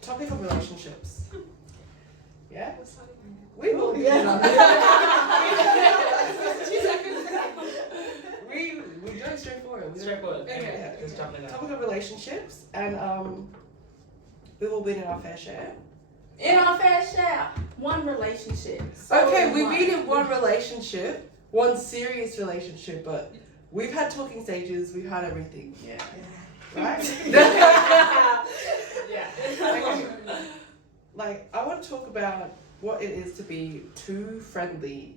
Topic of relationships. Yeah? We will be We're doing straightforward. Straightforward. Okay. Yeah, just jump in. Topic of relationships, and we've all been in our fair share. In our fair share, one relationship. Okay, we've been in one relationship, one serious relationship, but we've had talking stages, we've had everything. Yeah. Right? Yeah. Okay. Like, I want to talk about what it is to be too friendly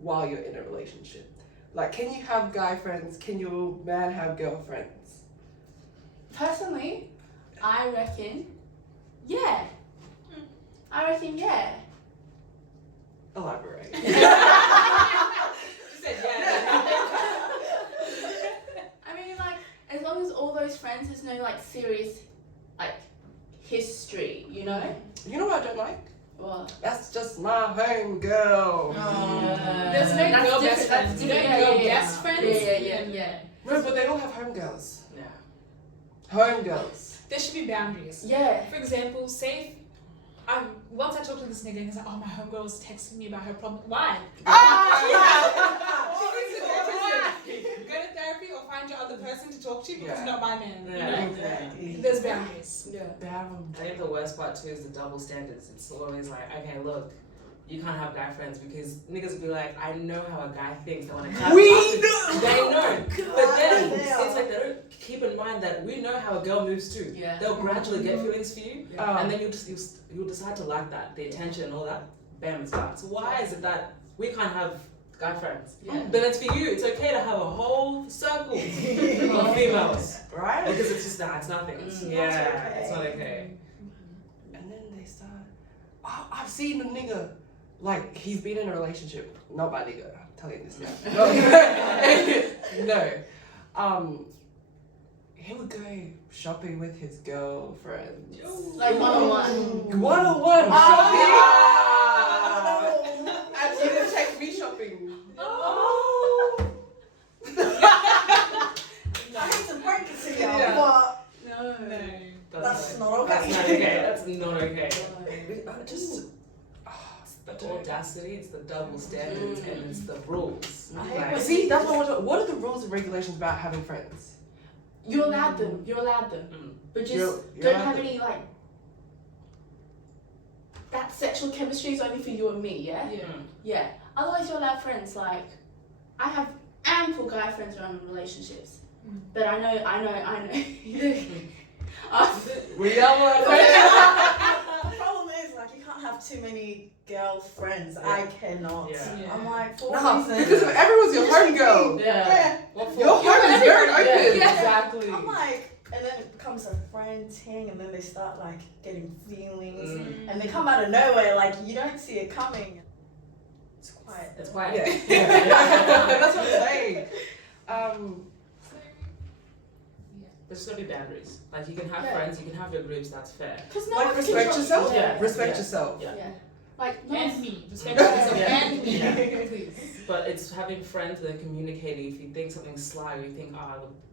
while you're in a relationship. Like, can you have guy friends? Can your man have girlfriends? Personally, I reckon, yeah. I reckon, yeah. Elaborate. She said yeah. I mean, like, as long as all those friends has no, like, serious, like, history, you know? You know what I don't like? What? That's just my home girl. There's no That's girl different, best that's friends. You know different. girl Yeah, best friends? Yeah. No, but they all have home girls. Yeah. Home girls. There should be boundaries. Yeah. For example, say once I talked to this nigga and he's like, oh, my homegirl was texting me about her problem. Why? Go to therapy or find your other person to talk to because it's not my man. You know? Exactly. There's boundaries. Yeah. I think the worst part too is the double standards. It's always like, okay, look, you can't have guy friends because niggas will be like, I know how a guy thinks. They want to cut We up. know! They know. But then damn. it's like they don't keep in mind that we know how a girl moves too. Yeah. They'll gradually get feelings for you, Um, and then you'll decide to like that, the attention and all that. Bam, it's gone. So why is it that we can't have guy friends? Yeah. Then it's for you. It's okay to have a whole circle of females, right? because it's just it's nothing. It's not okay. And then they start, oh, I've seen a nigga, like, he's been in a relationship, not my nigga, I'm telling you this now. No. He would go shopping with his girlfriend. Like one-on-one. One-on-one Ah. shopping! And he didn't take me shopping. I hate to break it to you, Yeah. but No. that's not okay. That's not okay. That's not okay. Just, The audacity, it's the double standards, and it's the rules. I hate Like, when see, that's what are the rules and regulations about having friends? You allowed them. But just You're don't allowed have them. any, like, that sexual chemistry is only for you and me, yeah? Yeah. Otherwise, you're allowed friends. Like, I have ample guy friends around in relationships. But I know. We are allowed The problem is, like, you can't have too many girlfriends. I cannot. Yeah. I'm like, for No, reasons. because everyone's your home girl. Yeah. Your home is very open. Yeah, exactly. I'm like, and then it becomes a friend thing, and then they start like getting feelings, and they come out of nowhere, like you don't see it coming. It's quiet. It's quiet. Yeah. That's what I'm saying. There's gotta be boundaries. Like you can have Yeah. friends, you can have your groups. That's fair. Because no Like, one respect can yourself. Yeah. Respect Yeah. yourself. Yeah. Yeah. Like, no And one's- me. Respect yourself and me. Yeah. Please. But it's having friends and then communicating. If you think something's sly, or you think,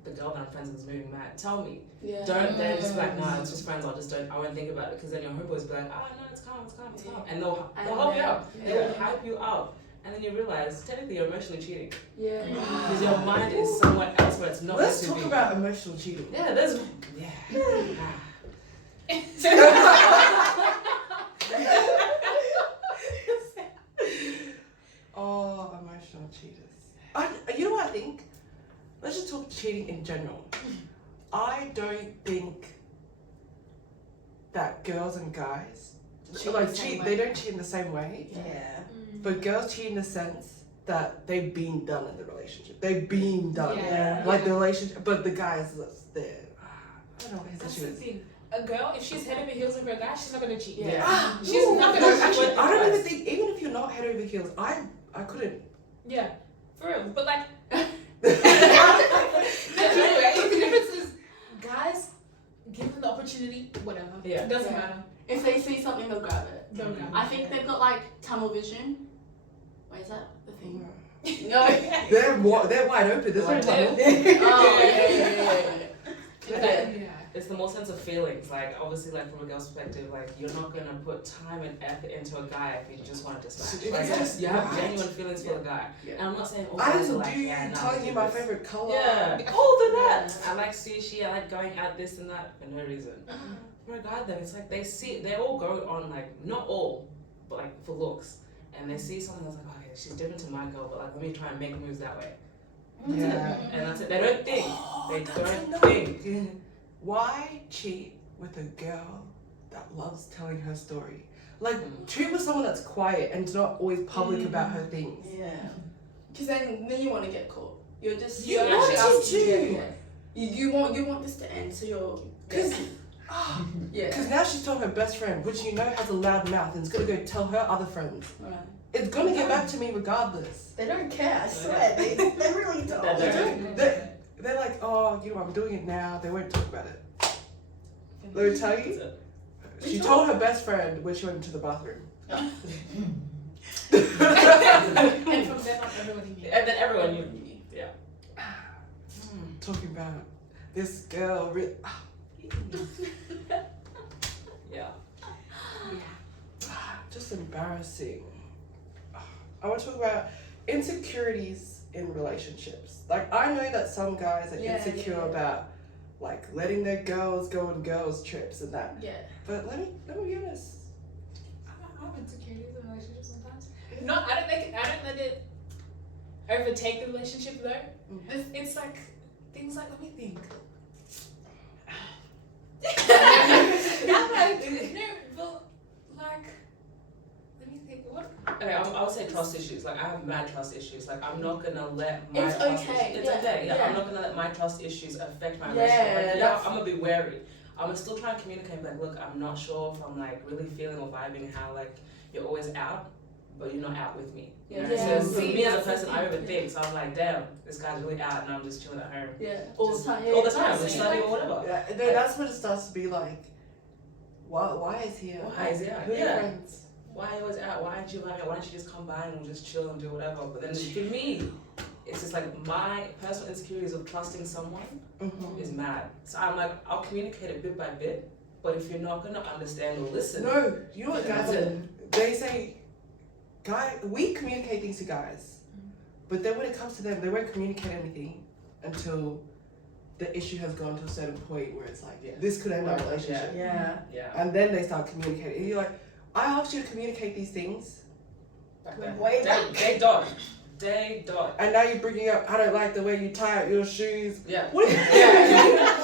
the girl that I'm friends with is moving mad, tell me. Yeah. Don't then just be like, no, it's just friends. I won't think about it. Because then your homeboys be like, no, it's calm. And they'll help you out. They will hype you up. And then you realize, technically, you're emotionally cheating. Yeah. Because your mind is somewhere else where it's not Let's meant talk to be. about emotional cheating. Yeah, there's. Oh, emotional cheaters. You know what I think? Let's just talk cheating in general. I don't think that girls and guys Cheat like the same cheat. way. They don't cheat in the same way, Yeah. but girls cheat in the sense that they've been done in the relationship. They've been done. Yeah. Like the relationship, but the guys that's there. I don't know what his That's issue the is. thing. A girl, if she's head over heels over a guy, she's not gonna cheat. Yeah. She's not gonna No, cheat. actually, I don't even think. Even if you're not head over heels, I couldn't. Yeah, for real. But like, Yeah. the difference is, guys, give them the opportunity. Whatever. Yeah. It doesn't Yeah. matter. If they see something, they'll grab it. Don't go. I think they've got like tunnel vision. Wait, is that the thing? No. They're wide open. There's no Wide tunnel. Oh, yeah. It's it's the more sense of feelings. Like obviously, like from a girl's perspective, like you're not gonna put time and effort into a guy if you just wanted to smash. Like Exactly. you have genuine feelings for the guy. Yeah. And I'm not saying all I guys are didn't like, do yeah, nah, telling do you my this. favorite color. Yeah, all of that. I like sushi. I like going out this and that for no reason. For a guy though, it's like they all go on like not all, but like for looks, and they see something that's like, okay, she's different to my girl, but like let me try and make moves that way. Yeah. And that's it. They don't think. They That's don't another think. Why cheat with a girl that loves telling her story? Like, treat with someone that's quiet and not always public about her things. Yeah. Because then you want to get caught. You're just You you're want actually to. asking- yeah. You want this to end, so you're yeah. Because now she's told her best friend, which you know has a loud mouth, and is gonna go tell her other friends. Right. It's gonna get back to me regardless. They don't care, I swear. They really don't. They don't. They're like, oh, you know, I'm doing it now. They won't talk about it. Let me tell you, she told her best friend when she went into the bathroom. And from then on, everybody knew. And then everyone knew. Yeah. Talking about this girl. Yeah. Just embarrassing. I want to talk about insecurities in relationships. Like, I know that some guys are insecure about like letting their girls go on girls trips and that. Yeah. But let me be honest. I have insecurities in relationships sometimes. No, I don't let it overtake the relationship though. Mm. It's like things like, let me think. Let me think. What? Okay, I would say trust issues. Like I have mad trust issues. Like I'm not gonna let my It's trust okay, issues, it's yeah, okay. Yeah, yeah. I'm not gonna let my trust issues affect my Yeah, relationship. Like, that's- I'm gonna be wary. I'm gonna still try and communicate. Like, look, I'm not sure if I'm like really feeling or vibing how like you're always out, but you're not out with me. You know? Yeah. So for See, me as a that's the person, I thing. overthink. So I'm like, damn, this guy's really out, and I'm just chilling at home. Yeah. All the time. All the time, Yeah. just studying or whatever. Yeah, and then that's when it starts to be like, why is he? Why is he out? Who are your Yeah. friends? Why are you always out? Why aren't you vibing? Why don't you just come by and we'll just chill and do whatever? But then for me, it's just like my personal insecurities of trusting someone Mm-hmm. is mad. So I'm like, I'll communicate it bit by bit, but if you're not gonna understand or listen, No, you know what then guys that's do? They say, we communicate things to guys, but then when it comes to them, they won't communicate anything until the issue has gone to a certain point where it's like, this could end our relationship. Yeah. yeah. And then they start communicating. And you're like, I asked you to communicate these things, Back then. Way back. Day dot. and now you're bringing up, I don't like the way you tie up your shoes. Yeah. What? Yeah.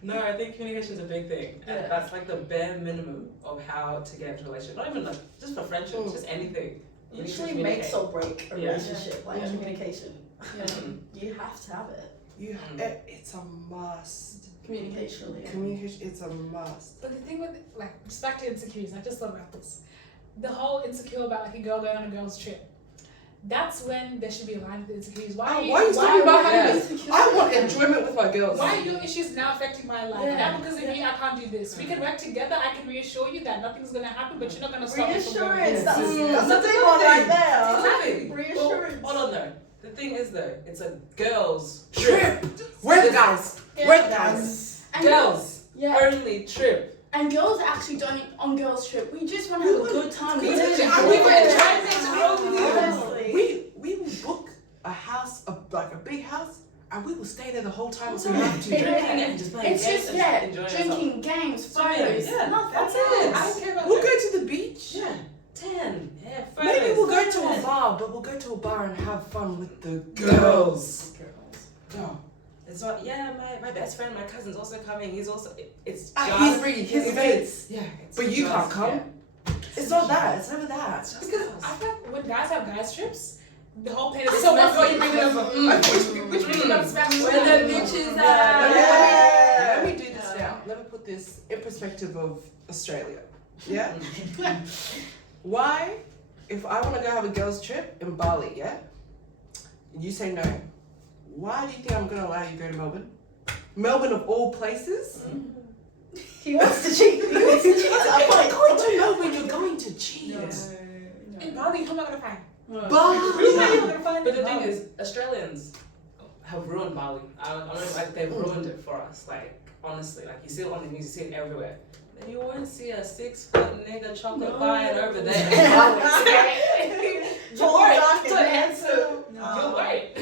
No, I think communication is a big thing. And Yeah. that's like the bare minimum of how to get into a relationship. Not even like just for friendships, just anything. You need to Usually communicate. makes or break a Yeah. relationship, like Yeah. communication. Mhm. You have to have it. It's a must. Communication. Yeah. Communication, it's a must. But the thing with like just back to insecurities, I just thought about this. The whole insecure about like a girl going on a girl's trip. That's when there should be a line with insecurities. Why are Why are you talking about having Yeah. this? I want enjoyment with my girls. Why are your issues now affecting my life? Yeah. Now because of me, I can't do this. We can work together. I can reassure you that nothing's gonna happen, but you're not gonna stop me from going. Reassurance. That's Mm. the big one right there. Exactly. Reassurance. Well, hold on though. The thing is though, it's a girls' Trip. We're the guys. We're the guys. And Girls Yeah. only trip. And girls actually don't on girls trip. We just want to have a good time. We We do. just- And we were enjoying things real with you. Honestly. We will book a house, like a big house, and we will stay there the whole time if we have to. Yeah. Drinking and just playing It's games just and enjoying ourselves. drinking, games, Swimming, photos, yeah, nothing that's else. it. I don't care about We'll that. go to the beach. Yeah, 10. Yeah, Maybe we'll go to a Fridays. bar, but we'll go to a bar and have fun with the girls. No. It's not, yeah, my best friend, my cousin's also coming. He's also, it's Ah, just. he's bringing his mates. Yeah. It's But you just- can't come. yeah. It's not that. It's never that. It's just Because us. I feel like when guys have guys trips, the whole plan is so what girl you bring it over. Which bitch you gonna smash? Where the bitches Let at? me- Let me do this now. Let me put this in perspective of Australia. Yeah? Why, if I want to go have a girls' trip in Bali, yeah? And you say no, why do you think I'm going to allow you to go to Melbourne? Melbourne of all places? He wants to cheat. He wants to cheat. I'm like, Going to Melbourne, you're going to cheat. In Bali, who am I gonna find? Bali. Who am I gonna find? But the thing is, Australians, have ruined Bali. I don't know, like they've ruined it for us. Like honestly, like you see it on the news, you see it everywhere. Then you won't see a 6-foot nigga chocolate buying over there. You're right to answer. You're right.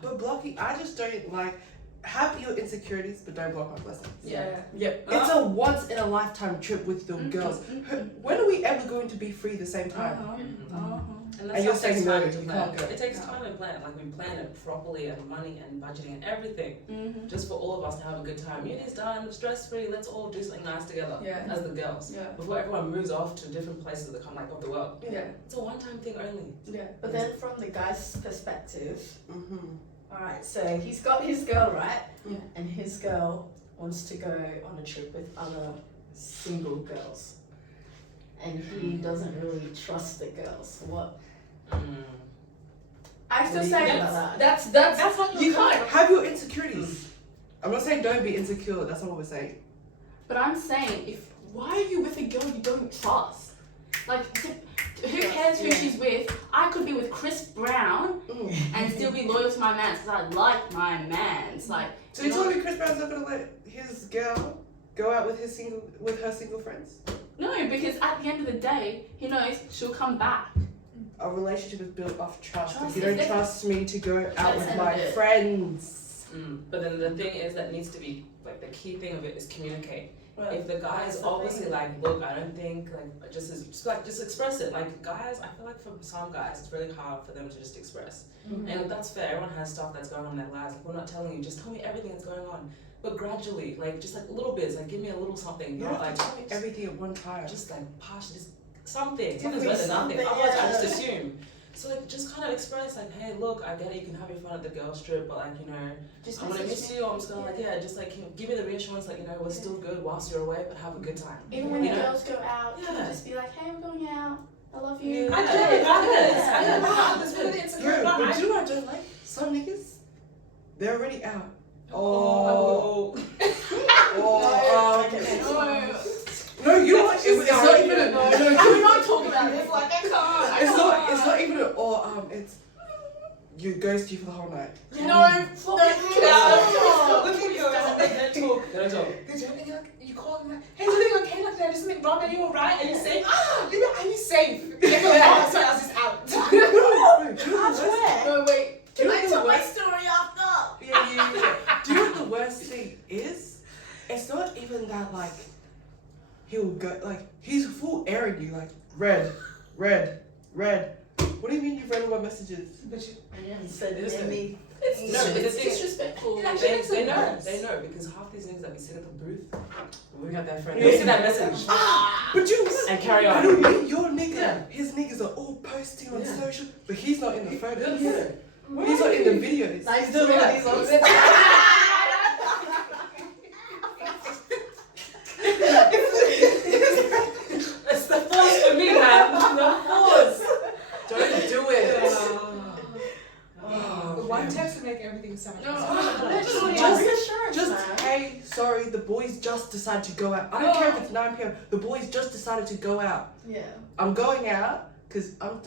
But blocking, I just don't like. Have your insecurities, but don't block my blessings. Yeah. Yep. It's a once in a lifetime trip with your girls. When are we ever going to be free the same time? And And you're stuff takes saying no, time to you plan. can't go. It takes time to plan. Like we plan it properly and money and budgeting and everything. Just for all of us to have a good time. Uni's done, stress free, let's all do something nice together as the girls. Yeah. Before everyone moves off to different places that come like of the world. Yeah. It's a one-time thing only. Yeah. But then from the guy's perspective, Mm-hmm. alright, so he's got his girl, right? Yeah. And his girl wants to go on a trip with other single girls. And he doesn't really trust the girls. What? I still What do you say think about that's what You can't have your insecurities. I'm not saying don't be insecure. That's not what we're saying. But I'm saying, why are you with a girl you don't trust? Like, who cares who she's with? I could be with Chris Brown and still be loyal to my man because I like my man. It's like. So you told me Chris Brown's not gonna let his girl go out with her single friends? No, because at the end of the day, he knows she'll come back. A relationship is built off trust. Trust If you don't is trust me to go out That's with my it. friends. But then the thing is that needs to be like the key thing of it is communicate. Well, If the guy that's is the obviously thing. like, look, I don't think like just express it. Like guys, I feel like for some guys it's really hard for them to just express. And that's fair. Everyone has stuff that's going on in their lives. Like, we're not telling you, just tell me everything that's going on. But gradually, like just like little bits, like give me a little something. You Not don't have like to tell me everything at one time. just like partial, just something. Give Something's me better than nothing. something, Otherwise, I yeah. just assume. So like just kind of express like, hey, look, I get it. You can have your fun at the girls' trip, but like Just I'm gonna message miss me. you. I'm just gonna like just like give me the reassurance that we're still good whilst you're away, but have a good time. Even when You the know? girls go out, you can Yeah. just be like, hey, we're going out. I love you. Yeah. I get it. Yeah. There's really Bro, insecure. but do you know what I don't like? Some niggas, they're already out. Oh. No, you know what? It's not even a. No, Can we not talk about this? Like, I can't. It's not even an it's you ghost you for the whole night. No, stop it. They don't talk. They don't, and you're like, you call them like, hey, is everything okay? Like, there's something wrong? Are you alright? Are you safe? Are you safe? Get the boss else is out. No, do you know I the worst? swear. No, wait. Do you know I the tell my worst? story after. Yeah. Do you know what the worst thing is? It's not even that like he'll go like he's full airing you like red. What do you mean you've read all my messages? But you, I haven't said It is anything. No, but the It's thing is, disrespectful. It actually makes they it know, worse. because half these niggas that be sitting at the booth, we got that friend. They see that message But you know what? and carry I on. don't mean your nigga. Yeah. His niggas are all posting on Yeah. social, but he's not in the photos. Yeah. He's not in the videos. Nice doing Yeah. these ones. It's the force for me, man. The force. Don't do it. the one text will make everything so much No, better. Literally, Just- reassurance, Just, man. hey, sorry, the boys just decided to go out. I don't care if it's 9 p.m. The boys just decided to go out. Yeah. I'm going out because I'm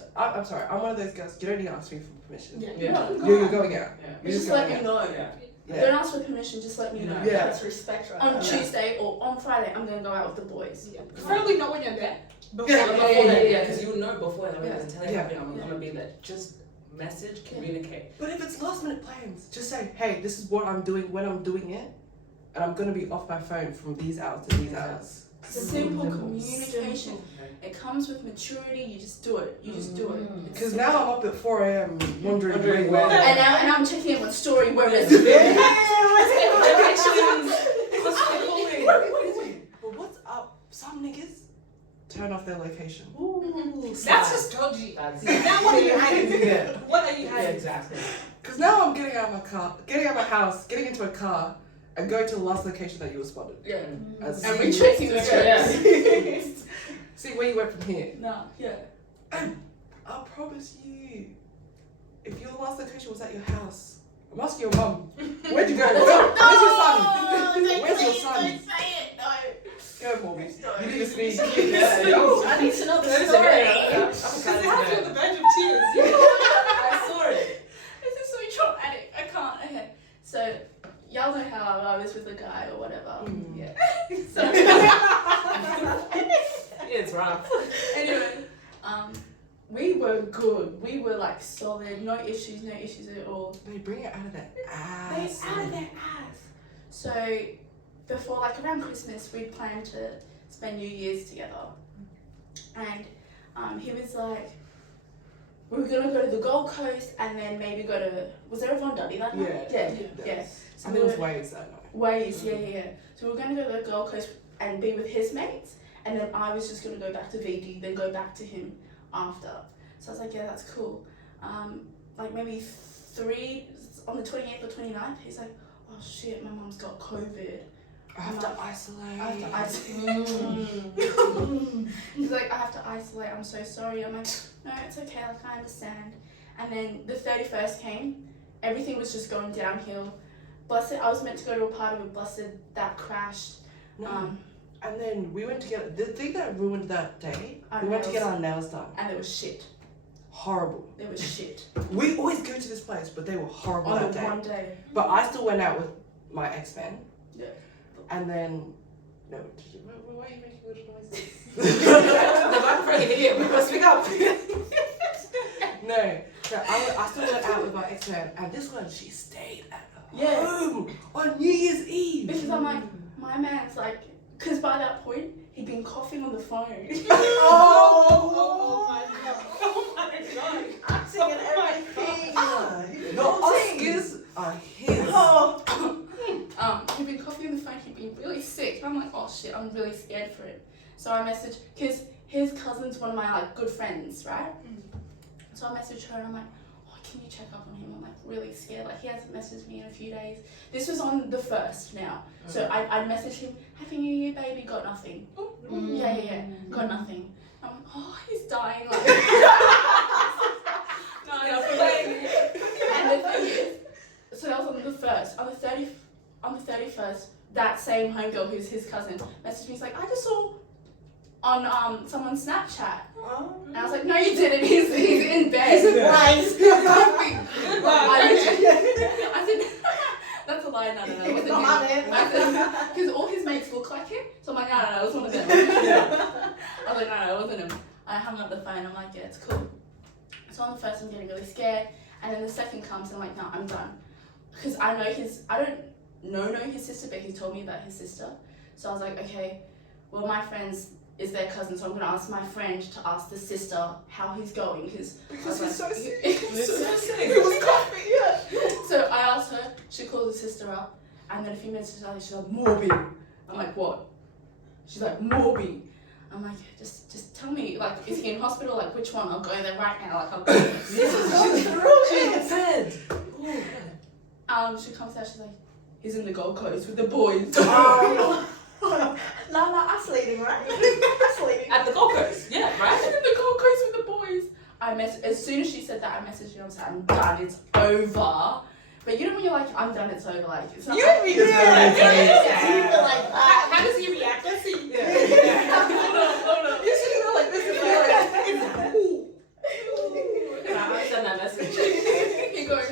sorry. I'm one of those girls. You don't need to ask me for permission. Yeah. Yeah. You're going out. Yeah. You're Just going let me out. know. Yeah. Yeah. Don't ask for permission, just let me know. Yeah. That's respect, right? On there. Tuesday or on Friday, I'm gonna go out with the boys. Yeah. Preferably not when you're there. Before Yeah. Before that, yeah, because you know before that, Yeah. I'm telling Yeah. you, I'm gonna be there. Just message, communicate. But if it's last minute plans, just say, hey, this is what I'm doing when I'm doing it, and I'm gonna be off my phone from these hours to these hours. Simple communication. It comes with maturity. You just do it. You just do it. It's Because simple. now I'm up at 4 a.m. wondering Wondering where. where. And I'm checking in with story. Where is Directions. But what's up? Some niggas turn off their location. That's just dodgy. That's Now what are you hiding? Yeah. What are you yeah, hiding? exactly. Because now I'm getting out of my car, getting out of my house, getting into a car, and going to the last location that you were spotted. Yeah. And And see- retracing the Yeah. steps. See where you went from here. No. Yeah. And I promise you, if your last location was at your house, I'm asking your mum, where'd you go? Where's your son? Where's your son? Don't say it, no. Go, Morby. You need to speak. Yeah, yo. I need to know the That is story. a- I was on the verge of tears. I saw it. This is so traumatic. I can't. y'all know how I was with a guy or whatever. Yeah. So It's rough. anyway, we were good. We were like solid, no issues at all. They bring it out of their They ass. out of their ass. So before, like around Christmas, we planned to spend New Year's together, and he was like, we were gonna go to the Gold Coast and then maybe go to, was there a Von Dudley that night? Yeah. So I think it was Waves that night. Waves, yeah. So we were gonna go to the Gold Coast and be with his mates, and then I was just gonna go back to VD, then go back to him after. So I was like, yeah, that's cool. Like maybe on the 28th or 29th, he's like, oh shit, my mum's got COVID. I have to isolate. I have to isolate. He's like, I have to isolate, I'm so sorry. I'm like, no, it's okay, like I understand. And then the 31st came, everything was just going downhill. Blessed, I was meant to go to a party with Blessed that crashed. No. And then we went to get, the thing that ruined that day, Our we went to nails. get our nails done. And there was shit. Horrible. There was shit. We always go to this place, but they were horrible On that the day. one day. But I still went out with my ex-man. Yeah. And then, no, why are you making little noises? The microphone idiot, we must speak up. No, so I still went out with my ex-man, and this one, she stayed at Yeah. home on New Year's Eve. Because I'm like, my man's like, because by that point, he'd been coughing on the phone. Oh my god. Oh my god. Acting and everything. The Oscars are his. Oh. He'd been coughing on the phone, he'd been really sick. I'm like, oh shit, I'm really scared for him. So I messaged, because his cousin's one of my like good friends, right? So I messaged her and I'm like, oh, can you check up on him? I'm like really scared. Like he hasn't messaged me in a few days. This was on the 1st now. So I messaged him, Happy New Year, baby, got nothing. Yeah. Got nothing. I'm like, oh, he's dying. Like, no, and the thing is, so that was on the 1st. On the 31st, that same homegirl who's his cousin messaged me. He's like, I just saw on someone's Snapchat. And I was like, no, you didn't. He's in bed. I said, that's a lie. No, it wasn't him. I said, because all his mates look like him. So I'm like, no, it was one of them. I was like, no, it wasn't him. I hung up the phone. I'm like, yeah, it's cool. So on the 1st, I'm getting really scared. And then the 2nd comes, and I'm like, no, I'm done. Because I don't know his sister, but he told me about his sister. So I was like, okay, well, my friends is their cousin, so I'm gonna ask my friend to ask the sister how he's going, because he's so sick. He's so sick. He was coughing, yeah. So I asked her, she called the sister up, and then a few minutes later, she's like, Morby. I'm like, what? She's like, Morby. I'm like, just tell me, like, is he in hospital? Like, which one? I'll go there right now. Like, I'll go there. She said. She comes out, she's like, he's in the Gold Coast with the boys. No, isolating, right? Isolating. At the Gold Coast, yeah, right? He's in the Gold Coast with the boys. As soon as she said that, I messaged her. I was like, I'm done. It's over. But you know when you're like, I'm done. It's over. Like it's not. You like, feel like that. How does he react? Let's see. Hold on. You should feel like this is I send that message. He goes,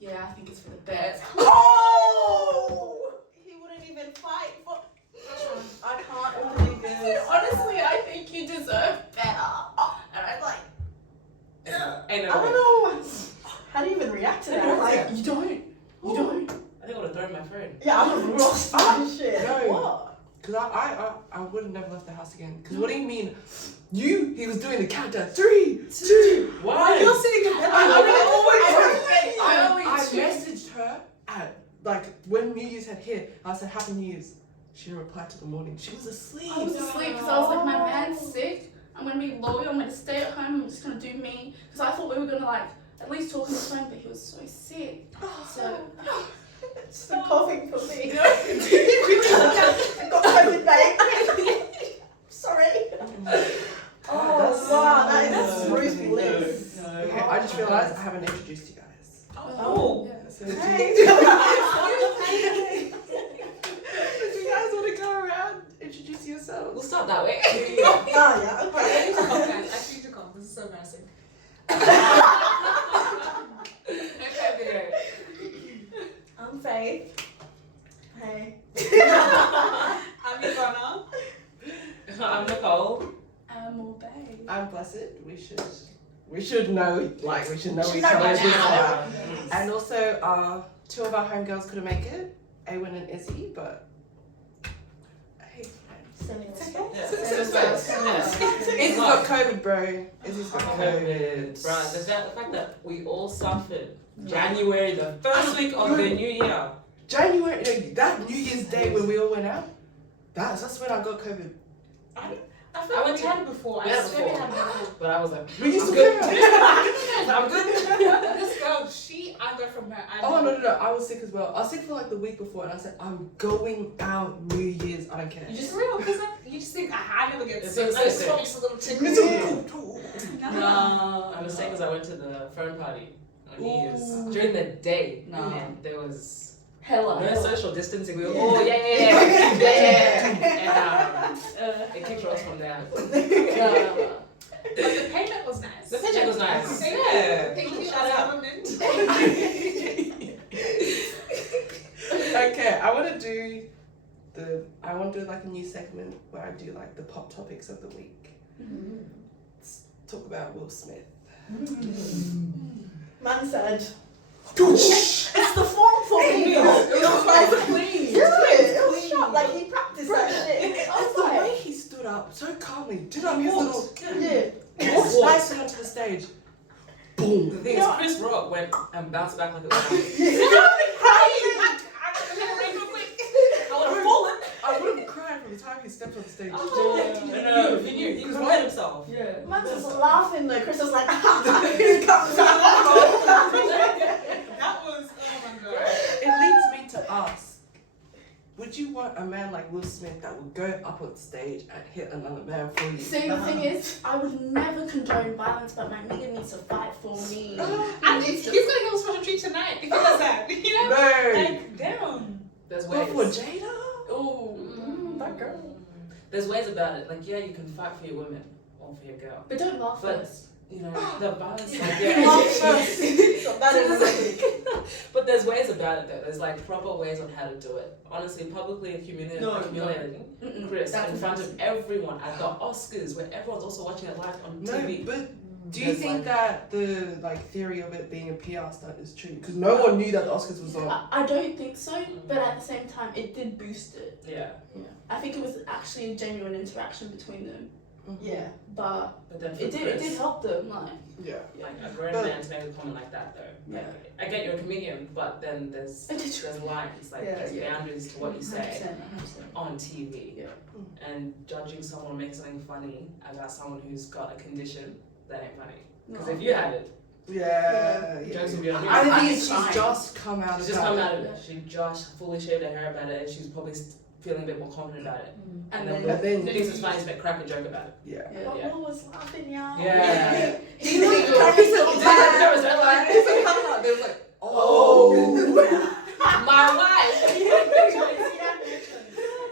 yeah, I think it's for the best. Oh! He wouldn't even fight for. I can't believe this. Honestly, I think you deserve better. And I was like, Ain't no I way. don't know. How do you even react to that? Like, you don't. You don't. I think I would have thrown my phone. yeah, I'm lost my shit. No. What? Because I would have never left the house again. Because what do you mean? He was doing the countdown. 3, 2, Why? You're sitting in bed. I messaged her at, like, when New Year's had hit. I said, Happy New Year's. She didn't reply till the morning. She was asleep. I was asleep because I was like, my man's sick. I'm going to be loyal. I'm going to stay at home. I'm just going to do me. Because I thought we were going to, like, at least talk on the phone, but he was so sick. So, Stop coughing for me. I got COVID, babe. Sorry. Oh, wow, that's Bruce Willis. Okay, I just realized I haven't introduced you guys. Oh. yeah. So do you guys want to go around, introduce We'll yourselves? start that way. Oh, yeah, okay. I need to call. This is so embarrassing. Okay, I'm Faith. Blessed, we should know, like, we should know Should each know by other's now. And also, two of our homegirls couldn't make it, Awen and Izzy, but hey, Sending It's respect. okay. Yeah. Sending respect. Izzy's got COVID, bro. Izzy's got COVID, bruh. The fact that we all suffered January, the first week of the new year. January, that New Year's Day when we all went out, that's when I got COVID. I feel like we had it before. I Yeah, swear we before. had it before. But I was like, We used to I'm go good. out. I'm good. This girl, I got from her. Oh, no, I was sick as well. I was sick for like the week before and I said, I'm going out New Year's, I don't care. You just real, because you just think, I never get It's sick. so I just sick. want to go take It's it. cool. No. I was saying because I went to the phone party on New Year's Ooh. during the day. No. And there was Hella. no social distancing. We were, Yeah. oh, yeah. And it kicked us from there. But the payment was nice. The paycheck was nice. Thank Yeah. you. Thank you, Shout out. government. Okay, I want to do like a new segment where I do like the pop topics of the week. Let's talk about Will Smith. Man said, it's the form for me. It was Clean. It was sharp. Like he practiced that shit. I It's was the way like, he stood up so calmly. Did I his little yeah. walked nicely onto the stage? Boom. The thing is, Chris Rock went and bounced back like it was I would have fallen. I would have cried from the time he stepped on the stage. No, he knew. He prepared himself. Yeah. Man was laughing though. Chris was like, here comes out. That was, oh my god. It leads me to ask, would you want a man like Will Smith that would go up on stage and hit another man for you? See, the thing is, I would never condone violence, but my nigga needs to fight for me. And he's gonna give a special treat tonight if he does that. You know? No. Like, damn. There's But ways. for Jada? Oh, that girl. There's ways about it. Like, yeah, you can fight for your women or for your girl. But don't laugh But- first. You know, the violence. That is But there's ways about it though. There's like proper ways on how to do it. Honestly, publicly accumulating Chris That's in front of everyone at the Oscars, where everyone's also watching it live on No, TV. but do you There's think like- that the like theory of it being a PR stunt is true? Because no one knew that the Oscars was on. I don't think so, but at the same time, it did boost it. Yeah, I think it was actually a genuine interaction between them, Yeah. but but then for it Chris, did help them. Like, Yeah. like a grown But- man to make a comment like that though. Like, Yeah. I get you're a comedian, but then there's lines, like Yeah, there's yeah. boundaries to what you say 100%. on TV. Yeah. And judging someone make something funny about someone who's got a condition, that ain't funny. Because No. if you had it, Yeah. jokes would be on you. I I'm think she's trying. just come out of She's just that. come out of it. She just fully shaved her hair about it, and she's probably feeling a bit more confident about it. And then then, And then, Thinks it's funny to make crack a joke about it. yeah. yeah. Yeah. Will was laughing, y'all. Yeah. He was There was that line. They was like, oh. My wife. No,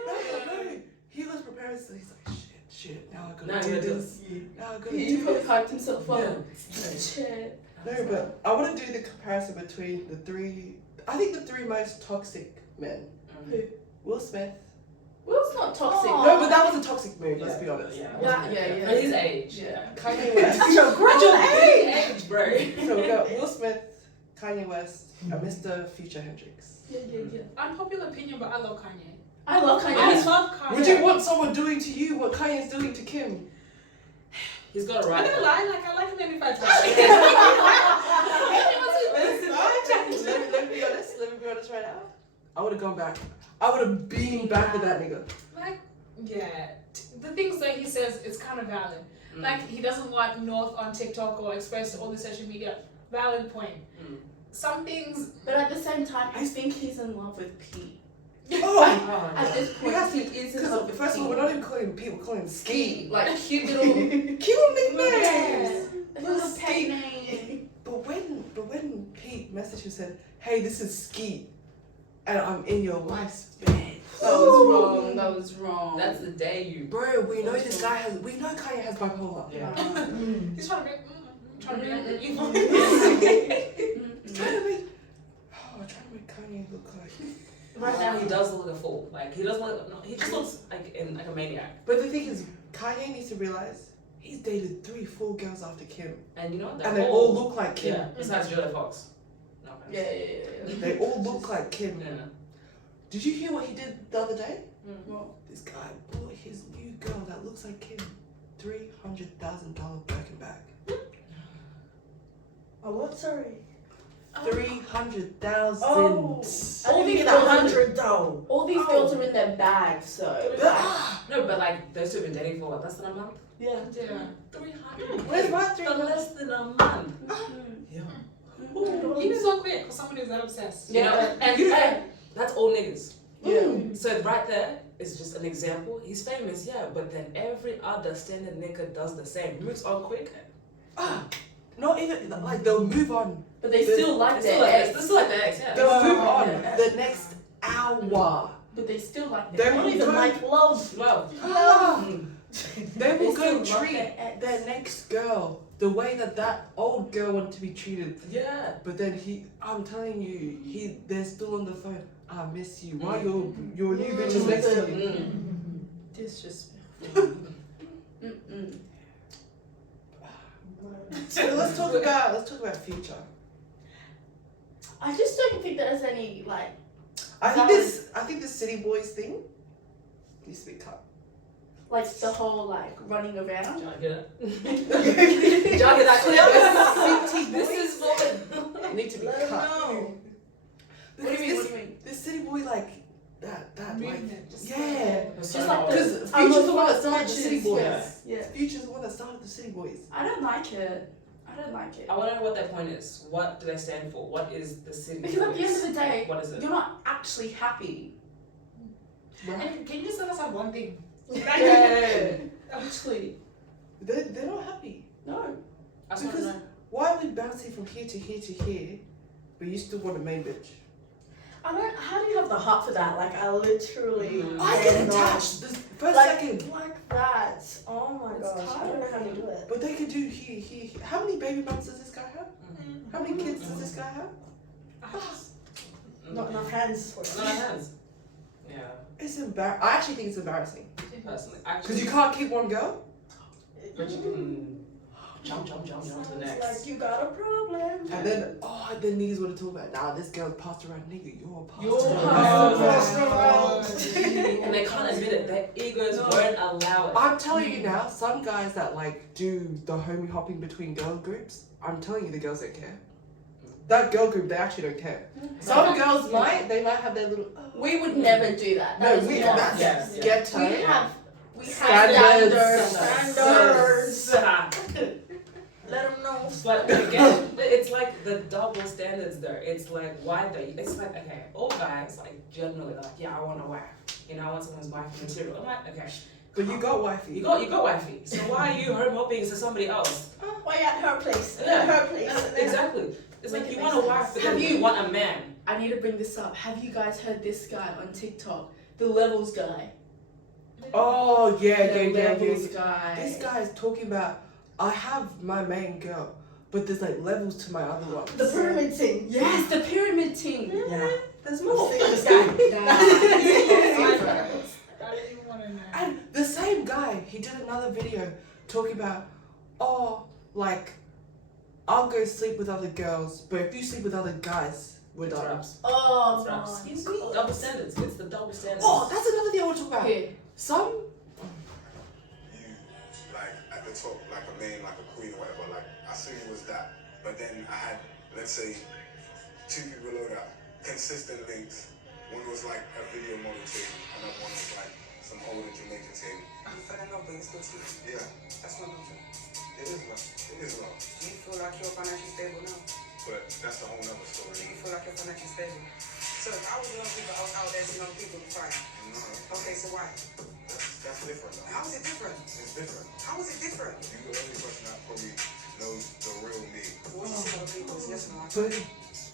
he was preparing, so he's like, shit, now I Now gotta I do gotta do this. Now I gotta He do probably this. hyped himself up. Yeah. Shit. No, but I want to do the comparison between the three, I think the three most toxic men. Mhm. Will Smith. Will's not toxic. Aw. No, but that was a toxic move, let's be honest. Yeah. Yeah. For his age. Yeah. Kanye West. That's your grown age. Age, bro. So we got Will Smith, Kanye West, and Mr. Future Hendrix. Yeah. Unpopular opinion, but I love Kanye. I love I Kanye. love Kanye. Would you want someone doing to you what Kanye's doing to Kim? He's got a I'm right. not gonna lie, like I like him every 5 Let me be honest right now. I would have gone back. I would have been back with that nigga. Like, yeah. The things that he says, it's kind of valid. Mm. Like, he doesn't want North on TikTok or Express or all the social media. Valid point. Mm. Some things, But at the same time, I think he's in love with Pete. Oh, At this point, has he is in love because with first of all, Pete. we're not even calling him Pete, we're calling him Ski. Like cute little Cute nicknames. little pet name. But when Pete messaged you and said, "Hey, this is Skeet, and I'm in your wife's bed." That was wrong. That was wrong. That's the day you. Bro, we know this guy has. We know Kanye has bipolar. Yeah. he's trying to make, trying to make you. Trying to make. Oh, trying to make Kanye look like. Right now, he does look like a fool. Like he doesn't look. No, he just looks like a maniac. But the thing is, Kanye needs to realize He's dated 3-4 girls after Kim, And you know what? and they all look like Kim. Yeah. Besides Julia Fox. No offense. Yeah. They all look like Kim. Yeah. Did you hear what he did the other day? Well, This guy bought his new girl that looks like Kim $300,000 Birkin bag. oh, what? Sorry. 300,000. Oh, All all these these girls- 100 though. All these girls are in their bags, so. No, but like those two have been dating for what, less than a month? Yeah. Yeah. 300. Where's my For 300? less than a month. Yeah. Even so quick for someone who's that obsessed. You know, and that's all niggas. Yeah. So right there is just an example. He's famous, yeah, but then every other standard nigga does the same. Moves on quick. Not even, like, they'll move on. But they still like They their ex. still like the ex, yeah. They'll move on yeah. the next hour. But they still like They their Not will even go, like love. Well, they will They go still love treat their ex. their next girl the way that old girl wanted to be treated. yeah. But then I'm telling you, they're still on the phone. I miss you. Why your new bitch is next to you? Disrespectful. Mm-mm. So let's talk about future. I just don't think there's any, like, I think this City Boys thing needs to be cut. the whole, like, running around. Did y'all get it? Did y'all get that clear? This is what It needs to be Let 'em cut. know. What do you mean? What do you mean? This City Boy like that like Movement, just yeah. Just like Because I'm Future's a the one that fuck started the City bitches, Boys. yeah. Future's the one that started the City Boys. I don't like it. I don't like it. I want to know what their point is. What do they stand for? What is the city? Because at the end of the day, what is it? you're not actually happy. And can you just let us have one thing? Yeah. Actually, They're not happy. no. I just want to Because know. why are we bouncing from here to here to here, but you still want a main bitch? I don't. How do you have the heart for that? Like I literally. I get attached the first Like, second. like that. Oh my It's gosh. I don't know how to do it. But they could do here. How many baby moms does this guy have? How many kids does this guy have? Not enough hands for Not it. hands. Yeah, It's embarrassing. I actually think it's embarrassing. personally. Because you can't keep one girl. But you can jump to the Sounds next. like you got a problem. And then, then niggas want to talk about, nah, this girl's passed around. Nigga, you're a You're passed a around. passed around. And they can't admit it. Their egos No. won't allow it. I'm telling you now, some guys that like do the homie hopping between girl groups, I'm telling you the girls don't care. That girl group, they actually don't care. Some girls might, they might have their little. We would never do that. No, That is we not- that's Yes, yeah. ghetto. We have Standards. Standards. Let them know. But again, it's like the double standards there. It's like, why it's like, okay, all guys, like, generally, like, yeah, I want a wife. You know, I want someone's wifey material. I'm like, okay, But you got wifey. you got wifey. So why are you home hopping to somebody else? Why at her place? Yeah. At her place. Exactly. It's like, Make you it want make a wife, sense. but Have then you- you want a man. I need to bring this up. Have you guys heard this guy on TikTok? The Levels guy. Oh, yeah. The Levels guy. This guy is talking about, I have my main girl, but there's like levels to my other ones. The pyramid thing. Yes, the pyramid team. Yeah. There's more. See this guy. I didn't even want to know. And the same guy, he did another video talking about, like, I'll go sleep with other girls, but if you sleep with other guys, we're done. Raps. Oh, It's raps. my You see, God. double standards. It's the double standards. Oh, that's another thing I want to talk about. Here. Some, you like at the top like a man, like a queen or whatever, like I see you as that. But then I had, let's say, 2 people below that, consistent links. One was like a video model thing, another one was like some older Jamaican thing. I'm fed up, but it's still cheap. Yeah, That's not good. it is love. It is love. Do you feel like you're financially stable now? But that's a whole nother Do story. you feel like you're financially stable? So if I was young people out there, you know, people be fine. No, Okay, so why? that's different though. How is it different? It's different. How is it different? You the only person that probably knows the real me. What you say about people is yes or no? but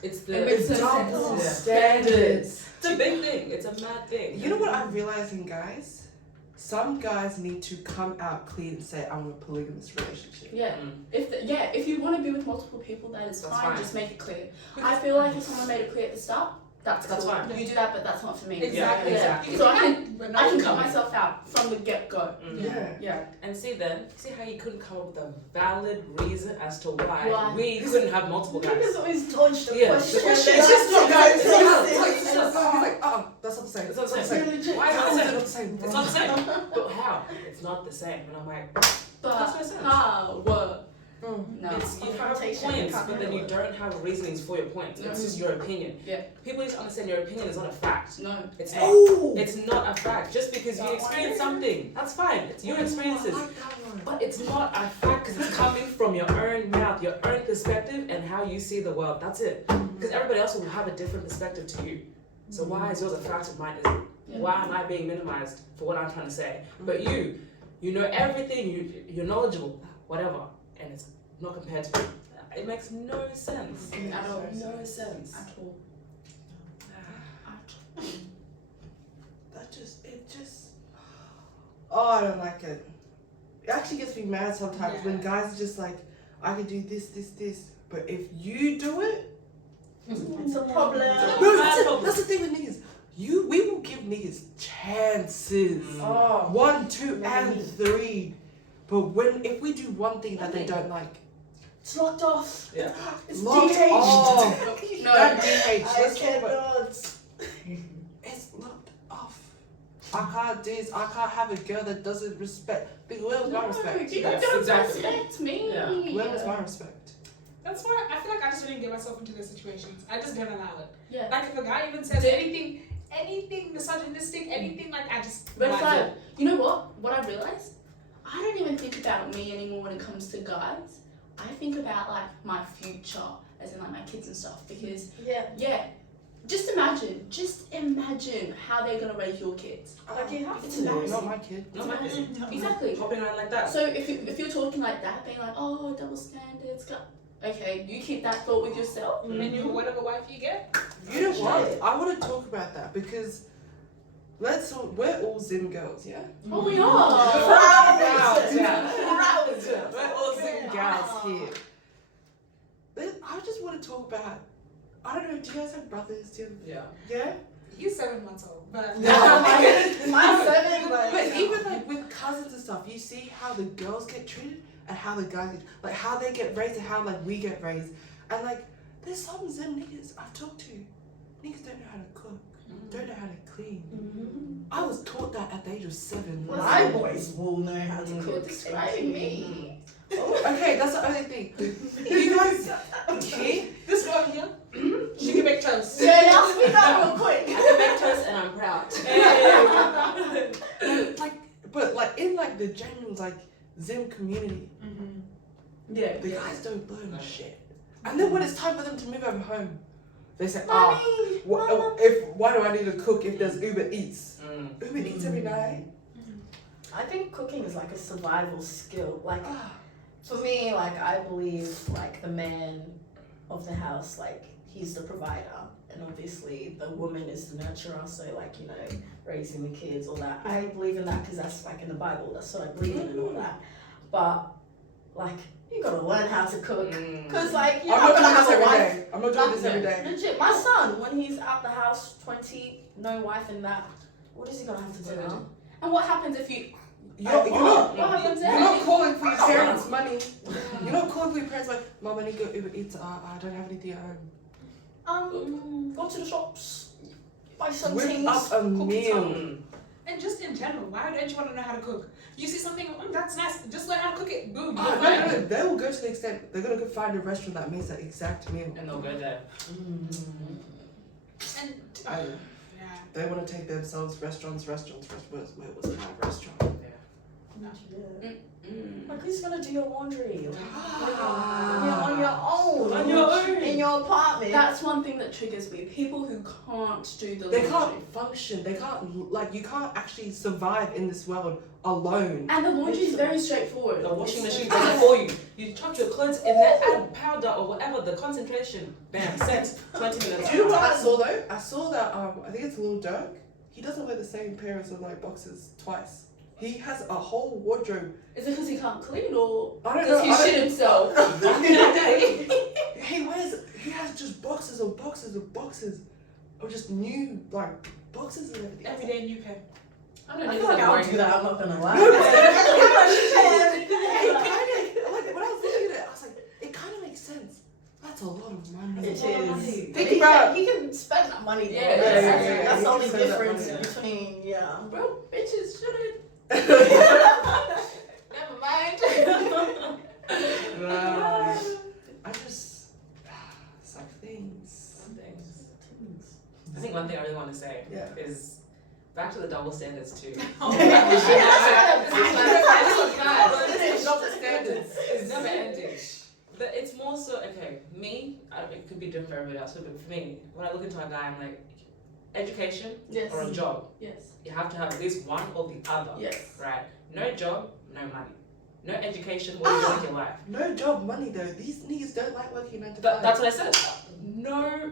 It's It the makes it's sense. double Yeah. standards. it's a big thing. It's a mad thing. You know what I'm realizing, guys? Some guys need to come out clean and say, I'm in a polygamous relationship. Yeah. If you want to be with multiple people, that is That's fine. fine. Just make it clear. I feel like if someone made it clear at the start, That's That's cool. fine. You do that, but that's not for me. Exactly. Yeah. Exactly. So I can But I can not cut me. myself out from the get go. Yeah. Yeah. And see how you couldn't come up with a valid reason as to why Why? we couldn't have multiple guys. Niggas always dodge the Yeah, question. the question It's just not guys. It's It's just like, that's not the same. It's not the It's same. not the same. Why How is is it it not the same? It's not the same. But how? It's not the same. And I'm like, But Makes no sense. how? What? No. it's you have Confrontation, points, can't but then you handle don't have reasonings for your points. It's just your opinion. Yeah. People need to understand your opinion is not a fact. No. It's not. Ooh. It's not a fact. Just because you That experienced one. something, that's fine. It's your experiences. I like that one. But it's not a fact because it's coming from your own mouth, your own perspective, and how you see the world. That's it. Because everybody else will have a different perspective to you. So why is yours a fact and mine isn't? Yeah. Why am I being minimized for what I'm trying to say? But you know everything. You're knowledgeable, whatever, and it's not compared to me. It makes no sense. At all. No sense. At all. It just. Oh, I don't like it. It actually gets me mad sometimes when guys are just like, I can do this, but if you do it, It's a problem. no, that's the thing with niggas. We will give niggas chances. Oh. 1, 2, Many. and 3. But if we do one thing that they don't like, It's locked off. Yeah. It's locked DH. off. No. That DH. I Let's talk about cannot. it's locked off. I can't do this. I can't have a girl that doesn't respect. Because where was my respect? You Yes, don't exactly. respect me. Yeah. Where was my respect? That's why I feel like I just didn't get myself into those situations. I just don't allow it. Yeah. Like if a guy even says anything misogynistic, anything like I just Red like flag. it. You know what? What I realized? I don't even think about me anymore when it comes to guys. I think about like my future, as in like my kids and stuff. Because Yeah. just imagine how they're gonna raise your kids. Like you have It's to. embarrassing. Not my kid. No, my Exactly. hopping around like that. So if you're talking like that, being like, oh, double standards, okay, you keep that thought with yourself. And you whatever wife you get. You know what? I want to talk about that because we're all Zim girls, yeah? Oh, we are. We're all Zim gals here. I just want to talk about, I don't know, do you guys have brothers? Yeah. Yeah? He's 7 months old, but My 7, But even like with cousins and stuff, you see how the girls get treated and how the guys get, like how they get raised and how like we get raised. And like there's some Zim niggas I've talked to. Niggas don't know how to cook, don't know how to clean. I was taught that at the age of 7. My boys will know how to You're cook. describing me. Okay, that's the only thing. You guys, okay? this girl here, she can make toast. Yeah, y'all speak up real quick. I can make toast and I'm proud. But like in like the genuine like Zim community, Yeah. the guys don't learn shit. And then when it's time for them to move over home, they say, Mommy, Mama. why do I need to cook if there's Uber Eats? Mm. Uber Eats every night? I think cooking is like a survival skill. Like Ah. for me, like I believe like the man of the house, like he's the provider, and obviously the woman is the nurturer. So like raising the kids, all that. I believe in that because that's like in the Bible. That's what I believe in and all that. But like you gotta learn how to cook, cause like you're I'm not not gonna doing have this a every wife. day. I'm not doing this every day. Legit, my son when he's out the house, 20, no wife and that. What is he gonna have to do now? And what happens if you? You're not What happens You're then? not calling for your parents' money. You're not calling for your parents like, Mom, I need to go Uber Eats. I don't have anything at home. Go to the shops, buy some Whip things, up a cook meal. And just in general, why don't you want to know how to cook? You see something, that's nice, just learn how to cook it. Boom. Oh, no. They will go to the extent they're gonna go find a restaurant that makes that exact meal. And they'll go there. And I, yeah, they want to take themselves restaurants. Where was my restaurant? Like who's gonna do your laundry? Like, Ah. you're on your own. On your own. In your apartment. That's one thing that triggers me. People who can't do the They laundry. can't function. They can't like you can't actually survive in this world alone. And the laundry is very straightforward. The washing machine does it for you. You chuck your clothes in there, add powder or whatever, the concentration, bam, set, 20 minutes. Do you know what I saw though? I saw that I think it's Lil Durk. He doesn't wear the same pairs of like boxes twice. He has a whole wardrobe. Is it because he can't clean or I don't does know. he shit himself? He has just boxes of boxes of boxes or just new like boxes and everything. Every day new pair. I don't I know. feel like I would do that. I'm not gonna lie. No, it kinda, like when I was looking at it, I was like, it kind of makes sense. That's a lot of money. It That's a lot of is. money. But Think he about. He can spend that money. Though. Yeah, That's he the only can spend that difference money. between Bro, bitches shouldn't. Never mind. Nah, I just it's like things. Some things. I think one thing I really want to say Yeah. is back to the double standards too. It's double standards. It's never ending. But it's more so, okay, me, it could be different for everybody else, but for me, when I look into a guy, I'm like, education Yes. or a job. Yes. You have to have at least one or the other. Yes. Right? No job, no money. No education, what are you doing with your life? No job money though. These niggas don't like working 9 to 5. That's what I said. Not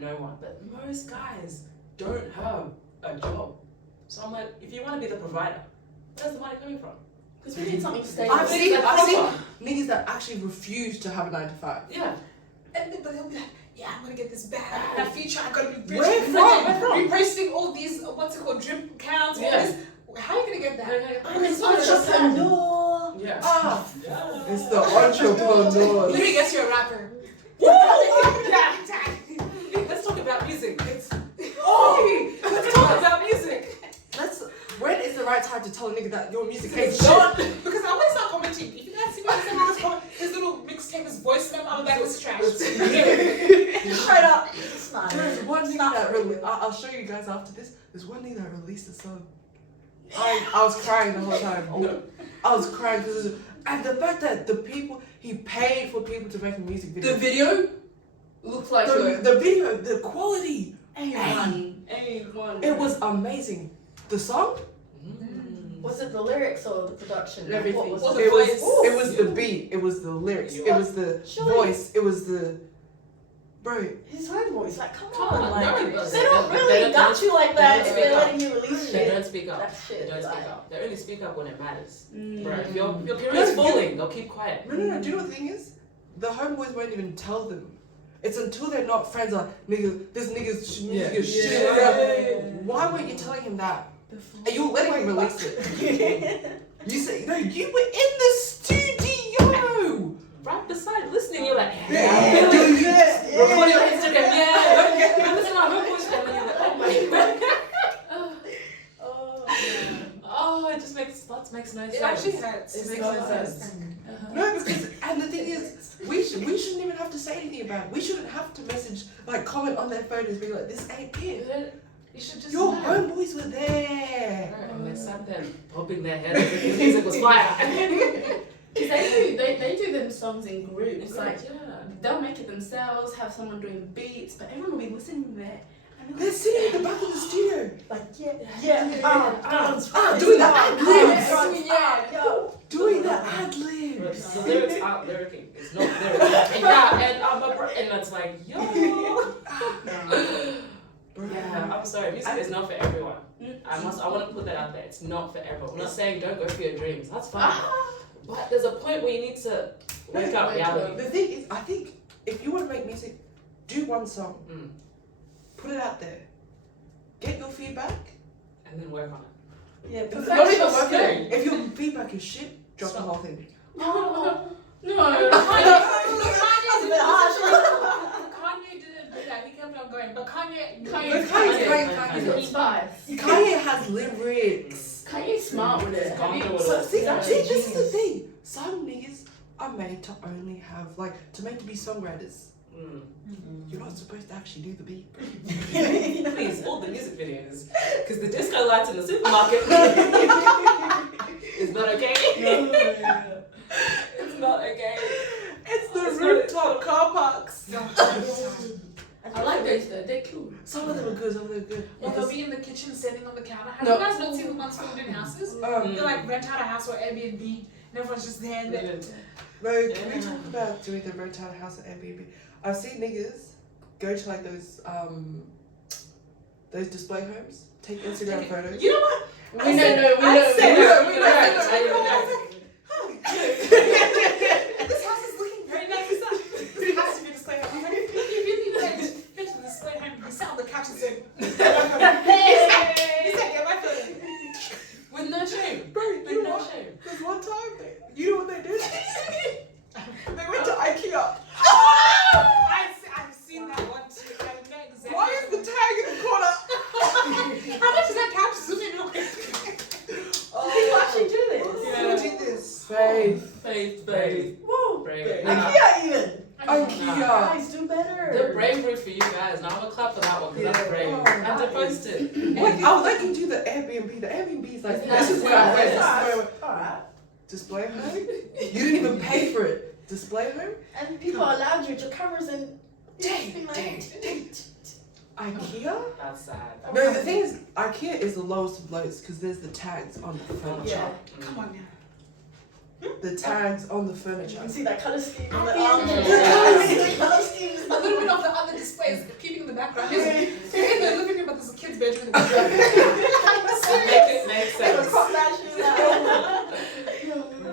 no one, but most guys don't have a job. So I'm like, if you want to be the provider, where's the money coming from? Because we need something stable. I've seen proper. niggas that actually refuse to have a 9 to 5. Yeah. And then, but they'll be like, yeah, I'm gonna get this bag. In the future, I'm gonna be rich. Where And from? then Where from? Replacing all these, what's it called, drip accounts, all Yeah. this. How are you gonna get that? I'm an entrepreneur. Yeah. Ah, Yeah. it's the entrepreneurs. Literally gets you a rapper. Yeah, exactly. Let's talk about music. Let's talk about music. When is the right time to tell a nigga that your music ain't It's shit? not, because I always start commenting. If you guys see me sending this comment, his little mixtape, his voice memo, I'm like, this is trash. Straight up. It's not. There's one It's nigga not that for really. you. I'll show you guys after this. There's one nigga that released a song. I was crying the whole time. I was crying because and the fact that the people he paid for people to make a music video. The video looked like the video, the quality. A1. It was amazing. The song, Was it the lyrics or the production? Everything. What was Or it? the it was voice. it was the beat, it was the lyrics, it was the Surely. voice, it was the bro. His own voice. Like, come Come on. on, Like, no, they don't really got you like they that don't if speak they're up. letting you release They shit. don't speak up. That shit. They don't like, speak up. They only speak up when it matters. Mm. Bro, if your career is falling, they'll keep quiet. No. Do you know what the thing is? The homeboys won't even tell them. It's until they're not friends. Like nigga, this nigga's music is shit. Yeah. Why weren't you telling him that? And you letting him release it. You say no. You were in the studio. Right beside listening, you're like, Yeah. recording on Instagram, yeah. I'm listening to my homeboys, and then you're like, oh my god. Oh, it just makes no sense. It actually hurts. It makes so no sense. No, because and the thing is, we shouldn't even have to say anything about it. We shouldn't have to message, like, comment on their photos, being like, this ain't it. You should just Your know. homeboys were there. Right, and they sat there popping their head as if the music was fire. Because they do them songs in groups. Like, they'll make it themselves, have someone doing the beats, but everyone will be listening there. And They're sitting in the back of the studio, Like, doing doing the ad-libs. Yo. Doing the ad-libs. The lyrics aren't lyricking. It's not lyrics. And it's like, yo. Yeah, I'm sorry. Music is not for everyone. I want to put that out there. It's not for everyone. I'm not saying don't go for your dreams. That's fine. But there's a point where you need to wake up reality. The thing is, I think if you want to make music, do one song, put it out there, get your feedback. And then work on it. Yeah, Not even work on it. If your feedback is shit, drop the whole thing. no. Kanye didn't do that. He kept on going. But Kanye He's biased. Kanye has lyrics. Kanye's smart with it. He's gone through it So all. see, this is the thing. Some niggas are made to only have to be songwriters. You're not supposed to actually do the beat. Please, all the music videos. Because the disco lights in the supermarket is not okay. It's not okay. It's the rooftop car parks. I like those though, they're cool. Some of them are good, some of them are good. Or they'll be in the kitchen standing on the counter. Have No. you guys not seen the ones filmed in houses? They like rent out a house or Airbnb and everyone's just there and then Bro, can we talk about doing the rent out house at Airbnb? I've seen niggas go to those display homes, take Instagram photos. you know what? We know. This house is looking very nice. This has to be a display home. I'm like, if you really like fit to the display home, you sat on the couch and said, you guys. Now I'm gonna clap for that one because that's brave. Oh, I have to post it. Wait, I'll let you do the Airbnb. The Airbnb is like, this is where I went. This is where I went. Alright. Display home? You didn't even pay for it. Display home? And people allowed you with your cameras and Dang. IKEA? That's sad. No, the thing is, IKEA is the lowest of lows because there's the tags on the furniture. Yeah. Come on now. The tags on the You furniture. can see that colour scheme on the At the arm. end of the The colour scheme. A little bit of the other displays peeping in the background. You're in the living room, but there's a kid's bedroom in the background. Makes They would sense. crop that shit out.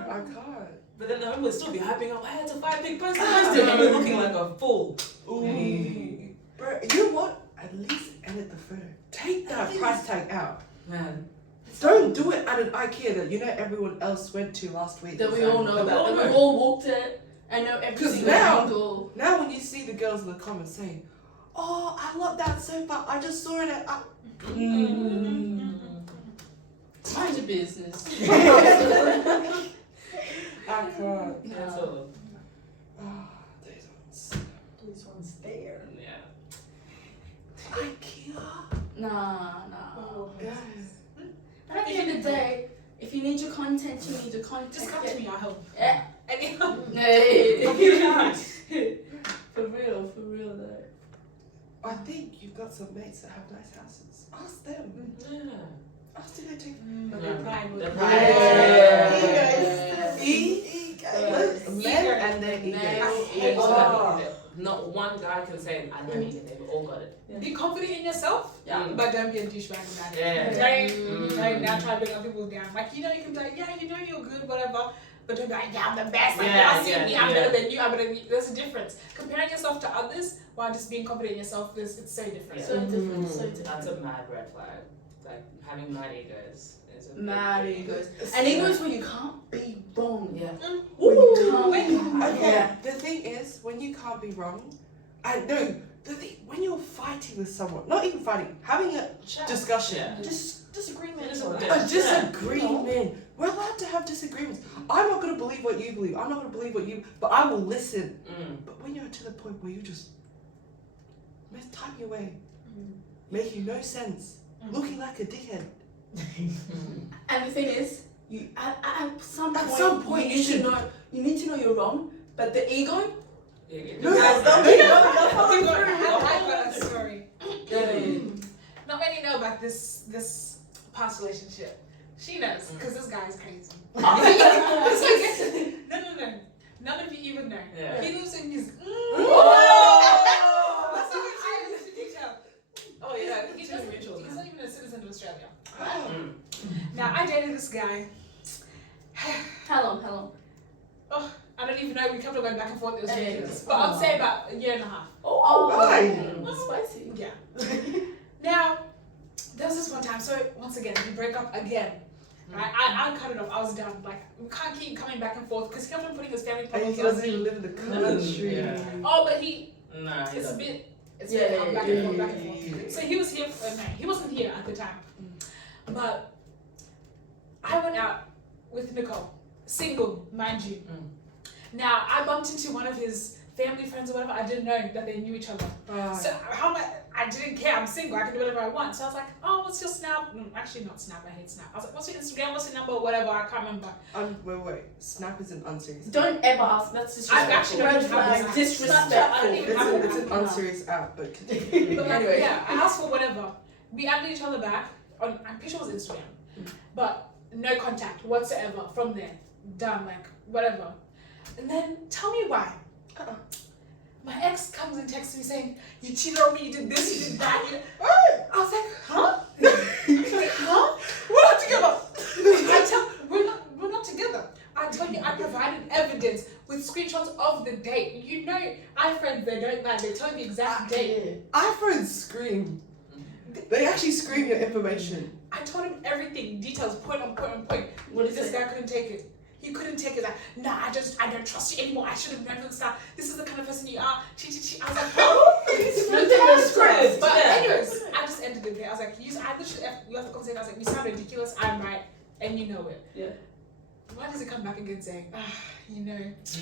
I can't. But then the home would still be hyping up. I had to find a big person posted, and you're looking like a fool. Ooh. Bro, you know what? At least edit the photo. Take that price tag out. Man. Don't do it at an IKEA that everyone else went to last week. That we all know about. That we've all walked it and know every 'Cause single now- angle. Now when you see the girls in the comments saying, "Oh, I love that sofa. I just saw it at." Mind your business. I can't. That's all. Oh, these ones. This one's there. Yeah. IKEA. Nah. Yeah. And at the end of the day, if you need your content, you need your content. Just come to me, I'll help. Yeah. Anyhow. Hey. For real though. I think you've got some mates that have nice houses. Ask them. Yeah. Ask them to take. But their pride would. Their be- pride. Men and their ego. They all have it. Not one guy can say, I don't need it. They've all got it. Be confident in yourself, Yeah. but don't be a douchebag about it. Yeah. Don't now try to bring other people down. Like, you can be like, yeah, you're good, whatever. But don't be like, yeah, I'm the best. Like, y'all see me, I'm better than you, I'm better than you. There's a difference. Comparing yourself to others while just being confident in yourself, it's so different. Yeah. So different, so different. That's a mad red flag. Like, having mad egos is a Mad big- egos. And egos where you can't be wrong. Yeah. When you can't be Okay. Yeah. The thing is, when you can't be wrong, when you're fighting with someone, not even fighting, having a discussion. Yeah. Disagreement. A disagreement. We're allowed to have disagreements. I'm not going to believe what you believe. I'm not going to believe what you. But I will listen. But when you're to the point where you just time your way, making no sense, looking like a dickhead. And the thing is, you at some point you should know. You need to know you're wrong, but the ego. No, I got a story. Yeah. Not many know about this past relationship. She knows, because this guy is crazy. No. None of you even know. Yeah. He lives in his. That's not a detail. Oh, yeah. He's not even a citizen of Australia. Mm. Now, I dated this guy. How long? I don't even know. We kept on going back and forth. It was Hey. ridiculous. But I'd say about a year and a half. Spicy. Yeah. Now, there was this one time. So once again, we break up again. Right? I cut it off. I was done. Like, we can't keep coming back and forth because he kept on putting his family And problems he on doesn't even me. live in the country. Yeah. Oh, but he. Nah, It's a bit. It's Yeah, back and forth, yeah, back and forth. So he was here. No, he wasn't here at the time. But I went out with Nicole, single, mind you. Now I bumped into one of his family friends or whatever. I didn't know that they knew each other. So how am I didn't care. I'm single. I can do whatever I want. So I was like, oh, what's your Snap? No, actually not Snap. I hate Snap. I was like, what's your Instagram? What's your number? Whatever. I can't remember. Wait. Snap is an unserious. Don't ever ask. That's I actually disrespectful. don't Red have flag. this. Disrespectful. I don't even It's an unserious app, but continue. But like, Anyway. yeah, I asked for whatever. We added each other back on. I'm pretty sure it was Instagram, but no contact whatsoever from there. Done. Like whatever. And then tell me why. My ex comes and texts me saying, you cheated on me, you did this, you did that. I was like, huh? Huh? We're not together. We're not together. I tell you, I provided evidence with screenshots of the date. You know, iPhones, they don't lie. They tell you the exact date. iPhones scream. They actually scream your information. I told him everything, details, point on point on point. What is This it? guy couldn't take it. He couldn't take it. Like, nah, I don't trust you anymore. I should have known from the start. This is the kind of person you are. I was like, Script. but Yeah. anyways, I just ended it there. I was like, you have the conversation. I was like, you sound ridiculous. I'm right, and you know it. Yeah. why does he come back again saying, you know,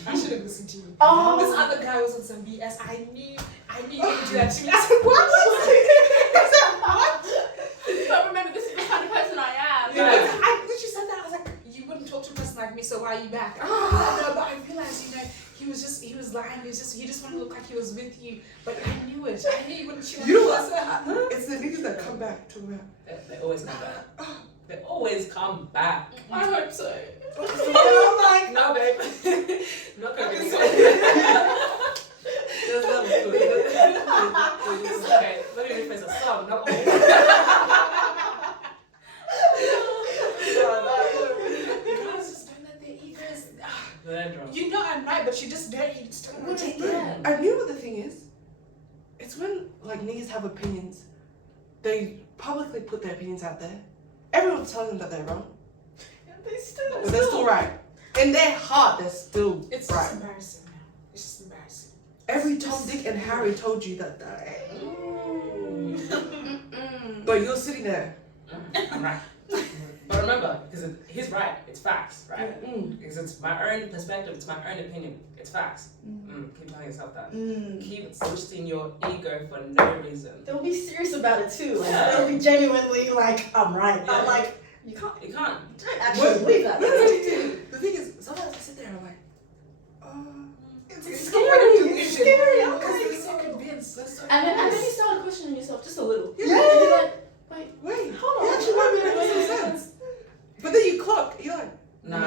I should have listened to you. Oh. This other guy was on some BS. I knew you would do that to me. I said, what? I said, what? But remember, this is the kind of person I am. Yeah. I literally said that. I was like, you wouldn't talk to a person like me, so why are you back? No, but I realized, you know, he was lying. He just wanted to look like he was with you. But I knew it. I knew you wouldn't cheat on You know me. what? It's the niggas that come back to me. They always come back. They always come back. I hope so. Oh my No, babe. Not gonna be Okay, let me rephrase a song. No. Guys, just don't let their egos. They're drunk. You know I'm right, but you just don't. You just don't want to take it. I knew what the thing is. It's when like niggas have opinions, they publicly put their opinions out there. Everyone's telling them that they're wrong, but they're still right. In their heart, they're still It's right. just embarrassing now. It's just embarrassing. Every Tom, Dick, and Harry told you that. But you're sitting there. I'm right. But remember, because he's right, it's facts, right? Because it's my own perspective, it's my own opinion, it's facts. Keep telling yourself that. Keep boosting your ego for no reason. They'll be serious about it too. Like, Yeah. they'll be genuinely like, I'm right. Yeah. I'm like, you can't You can't. don't actually believe that. No, the thing is, sometimes I sit there and I'm like, It's scary. delusion. It's scary. I'm Because like, they're so convinced. They're so And then convinced. you start questioning yourself just a little. Yeah. And you're like, wait, wait, hold on. it actually might be making some sense. But then you clock, you're like, Nah. No.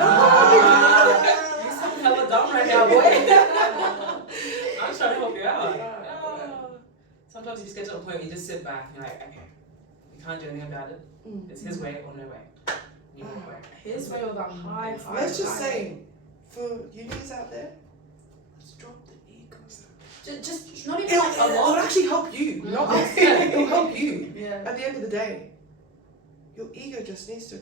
You sound hella dumb right now, boy. I'm trying to help you out. No. Sometimes you just get to a point where you just sit back and you're like, okay, you can't do anything about it. It's his way or no way. You know way. his way or the high. let's just say, for you niggas out there, let's drop the egos. Just not even It'll, like a it'll lot. actually help you, not Mm. us. It'll help you. Yeah. At the end of the day, your ego just needs to.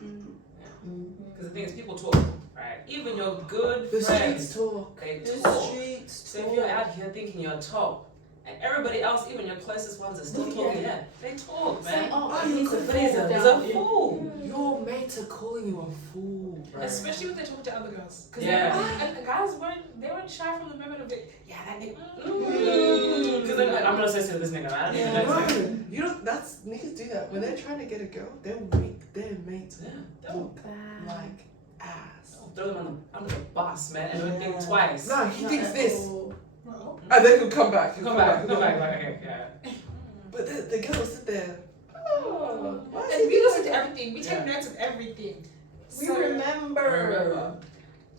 Because the thing is, people talk, right? Even your good The friends, streets talk. they The talk. streets So if you're out here thinking you're top, and everybody else, even your closest ones, are still talking, yeah, they talk, Saying, man. oh, Oh, he's a But he's fool a down. fool. Your mates are calling you a fool, bro. Especially when they talk to other girls. Because Yeah. and the guys weren't shy from the moment of it. Yeah, that nigga. Because I'm not associated with this nigga, man. I don't even know this nigga. No, you know that's niggas do that when they're trying to get a girl. They'll make their mates Yeah. look like ass. Throw them under the bus, man, and don't think twice. No, he thinks this, Well, and then he'll come back. Come back, like, okay, yeah. But the girl will sit there. Oh, why is and he we listen doing to that? everything. We take notes of everything. We So- remember.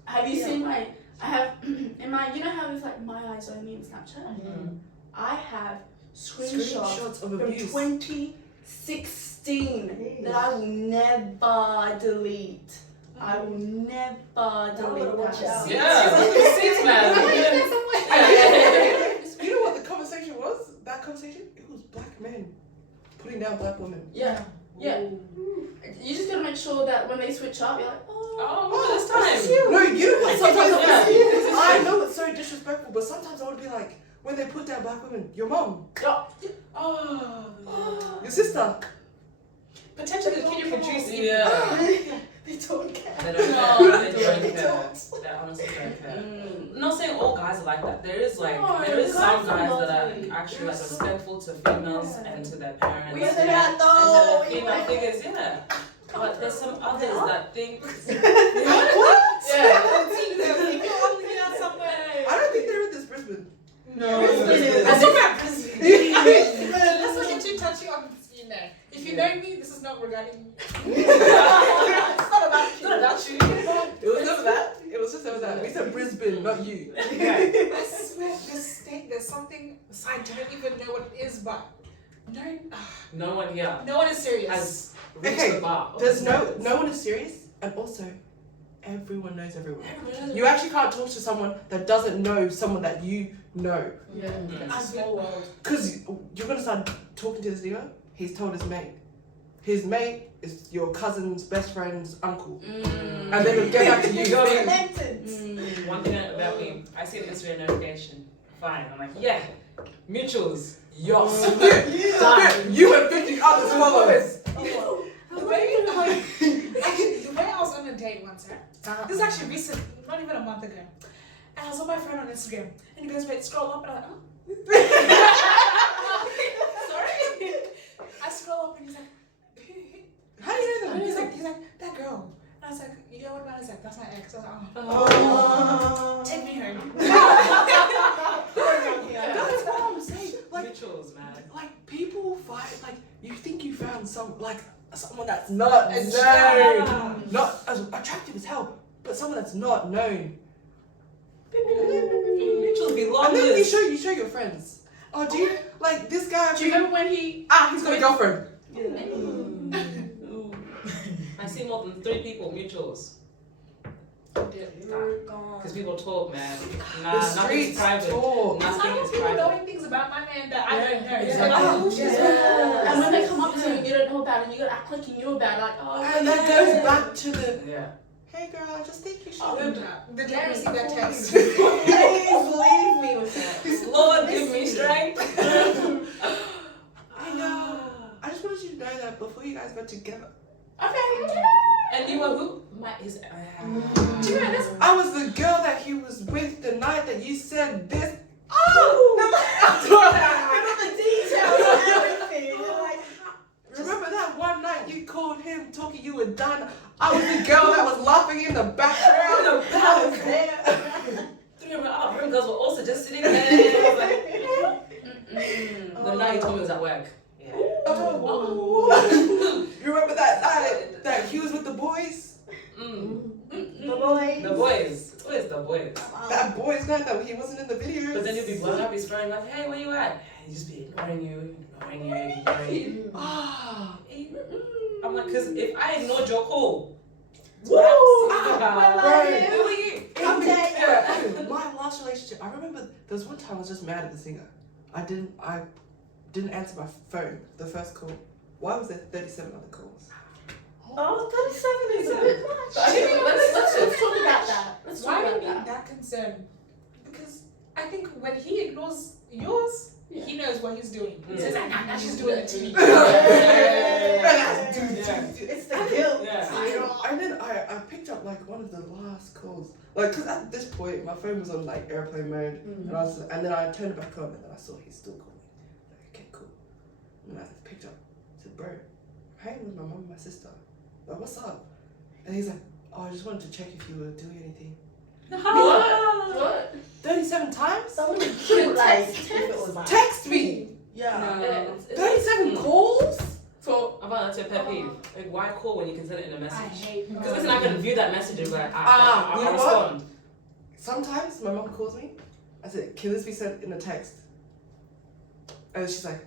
Have you seen my? I have in my. You know how it's like my eyes only in Snapchat. I have screenshots of from abuse. 2016 that I will never delete. I will never better delete watch out. that. Yeah, seats, man. You know what the conversation was? That conversation? It was black men putting down black women. Yeah. Yeah. You just gotta make sure that when they switch up, you're like, oh. Oh, this time. No, you know what? Sometimes Yeah. I know it's so disrespectful, but sometimes I would be like, when they put down black women, your mom, Oh. your sister. Potentially, can you produce even? Yeah. They don't care. They don't No, care. They don't they care. don't. They honestly don't care. Mm. I'm not saying all guys are like that. There is like No, there is some guys are guys that lovely. are actually like respectful to females and to their parents. We and said that to though. their female figures, yeah. But there's some others that think What? yeah. I don't think they're in this Brisbane. No. Let's talk about Brisbane. Let's not get too touchy on you know. If you know me, this is not regarding. It's not about It's you. not about you. It was never that. It was just never that. We said Brisbane, not you. Okay. I swear, this state, there's something I don't even know what it is, but No one here no one is serious. has reached Okay, the bar. There's no one is serious, and also everyone knows everyone. You actually can't talk to someone that doesn't know someone that you know, Yeah. A small world. because you're gonna start talking to this nigga. He's told his mate. His mate is your cousin's best friend's uncle, and then he'll get back to you. You're connected. One thing about me, I see an Instagram notification. Fine. I'm like, yeah, mutuals. Yes. Done. You and 50 others followers. The way I was on a date once, right? This is actually recent, not even a month ago. And I was with my friend on Instagram, and he goes, wait, scroll up, and I'm like, oh. Sorry. I scroll up, and he's like, How do you know them? he's like, that girl. And I was like, yeah, what about his ex? That's my ex. I was like, oh, take me home. That's what I'm saying. Like, Mutuals, man. like people fight. Like you think you found someone that's not known, not as attractive as hell, but someone that's not known. Mutuals be long. And then you show your friends. Oh, do you like this guy? Do you remember when he? He's got a girlfriend. I see more than 3 people mutuals. Because people talk, man. Nah, The nothing's streets private. talk. I Nothing know is people private. knowing things about my man that I don't know. It's Yeah. like, oh, she's Yeah. And when they come up to you, you don't know about it, and you gotta act like you knew about it. Like, oh, And that goes back to the Yeah. hey girl, I just think you should. Did you ever see that text? Please leave me with that. Lord, give me strength. I know. I just wanted you to know that before you guys got together. okay. And you were who? Do you know this? I was the girl that he was with the night that you said this. Remember that one night you called him talking you were done? I was the girl that was laughing in the background. Three of my other friend girls were also just sitting there. And I was like, the night he told me was at work. Yeah. You remember that night that he was with the boys? The boys. The boys. It's always the boys. That boys night that he wasn't in the videos. But then you'll be blowing up his phone like, hey, where you at? He'll just be ignoring you. I'm like, because if I ignored your call, Woo! who are you? My last relationship, I remember there was one time I was just mad at the singer. I didn't answer my phone, the first call. Why was there 37 other calls? Oh, 37 is a bit much. Let's talk about that. Let's talk Why are about you that. that concerned? Because I think when he ignores yours, he knows what he's doing. He says, nah, she's doing it to me. It's the guilt. Yeah. And then I picked up like one of the last calls. Like, cause at this point my phone was on like airplane mode, and then I turned it back on, and then I saw he's still calling. Like, okay, cool. And I picked up. I said, bro, I'm hanging with my mom and my sister. Like, what's up? And he's like, oh, I just wanted to check if you were doing anything. What? 37 times? Someone would cute like if it was like. Text me. Yeah. 37 calls? So, about that's your pet peeve. Like, why call when you can send it in a I message? hate Because listen, I can view that message and be like, you I'll know respond. Sometimes my mom calls me. I said, can this be sent in a text? And she's like,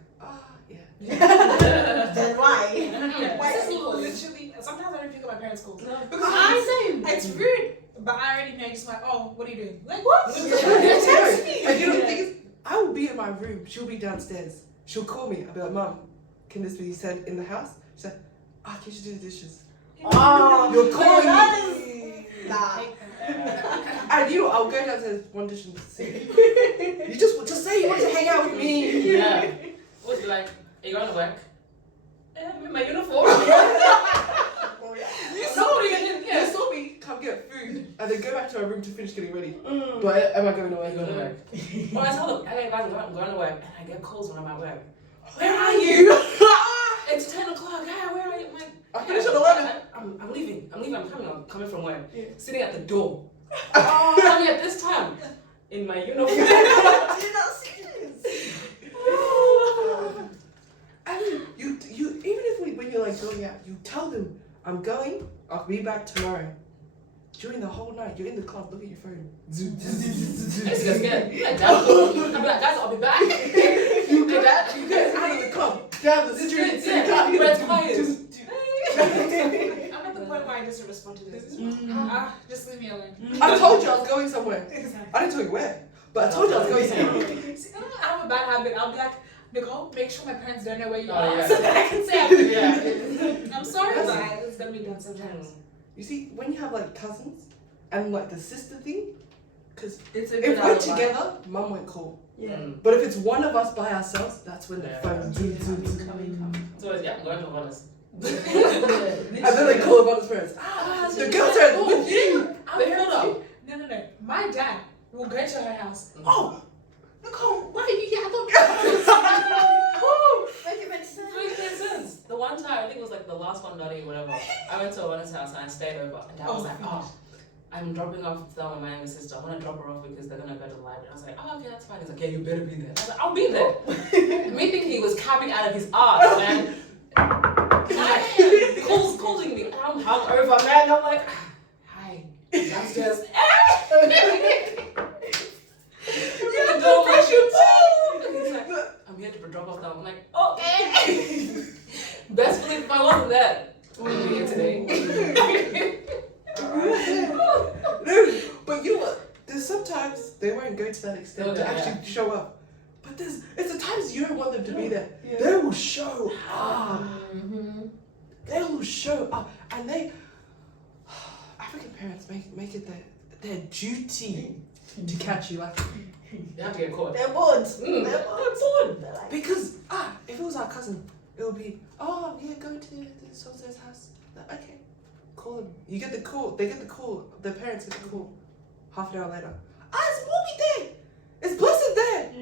yeah. Then why? Why is literally, sometimes I don't pick up my parents' calls. No. Because it's rude, but I already know, just like, oh, what are you doing? Like, what? And Text me. you know the thing is, I will be in my room. She'll be downstairs. She'll call me. I'll be like, Mom, can this be said in the house? She's like, can you do the dishes? Oh, You're calling that me. is- Nah. And I'll go downstairs one dish and see. You just say you want to hang out with me. Yeah. Would be like, are you going to work? I'm in my uniform. You saw me come get food and then go back to my room to finish getting ready. But am I going to work? Going to work. Or I tell them, hey guys, I'm going to work, and I get calls when I'm at work. Where are you? It's 10 o'clock. Yeah, where are you? I'm like, I finish at 11. I'm leaving. I'm coming from work. Sitting at the door. Oh, Coming at this time in my uniform. You're not serious. I mean, you even if when you're like going out, you tell them, I'm going, I'll be back tomorrow. During the whole night, you're in the club, look at your phone. It's gonna get like that. I'll be like, guys, I'll be back. You get out of the club, down the street, so you can't hear Red the tires. I'm at the point where I just respond to this. Just leave me alone. I told you I was going somewhere. Exactly. I didn't tell you where, but I told you I was going somewhere. See, I have a bad habit. I'll be like, Nicole, make sure my parents don't know where you Oh, are, yeah. so that I can say I'm sorry, but it's gonna be done sometimes. You see, when you have like cousins and like the sister thing, because It's a if good we're alibi. together, mum won't call. Yeah. But if it's one of us by ourselves, that's when the Yeah. phone zoom. So yeah, I'm going to Yvonnas. And then they call Yvonna's parents. The girls are with you. I'm hold up. No. My dad will go to her house. Oh, Nicole, why are you here? I don't Make it make sense. It makes sense. The one time, I think it was like the last one, Dottie, whatever. I went to Yvonna's house and I stayed over. And Dad was like, I'm dropping off Thelma, my younger sister. I want to drop her off because they're going to go to the library. I was like, oh, okay, that's fine. He's like, yeah, you better be there. I was like, I'll be there. Me thinking he was capping out of his ass, man. Calling me. I'm hungover, man. I'm like, hi. Downstairs. No pressure too. He's like, I'm here to drop off Thelma. I'm like, okay. Best believe if I wasn't there, we'd be here today. No, but you know what? There's sometimes they won't go to that extent to actually show up. But it's the times you don't want them to be there. Yeah. They will show up. They will show up, and African parents make it their duty to catch you. Like They have to get caught. They're bored. They're bored. They're like, because if it was our cousin, it would be go to the so-and-so's house. Like, okay. Call them. You get the call. They get the call. The parents get the call. Half an hour later. It's Morby there. It's Blessed there.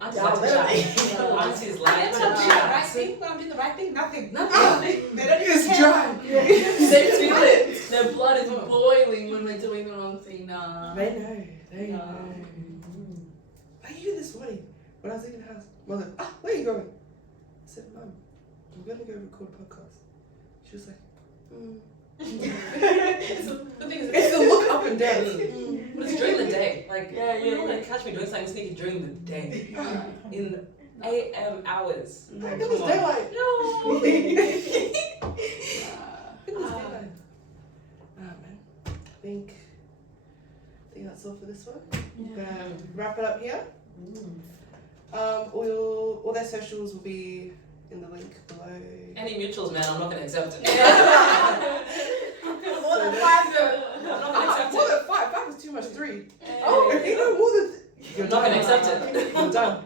Auntie's like, I'm doing the right thing. When I'm doing the right thing, nothing. They don't even dry. They feel it. Their blood is boiling when they're doing the wrong thing. Nah. They know. They know. I hear this morning when I was leaving the house. Mother, where are you going? I said, Mum, I'm going to go record a podcast. She was like, It's the look up and down. But it's during the day. Like, you're not going to catch me doing something sneaky during the day. In the AM hours. It was daylight. No. It was daylight. Man. I think that's all for this one. We're gonna wrap it up here. All their socials will be in the link below. Any mutuals, man, I'm not going to accept it. more than 5 though. I'm not going to accept More it. than 5. 5 is too much. 3. If you know more than... You're not going to accept it. You're done.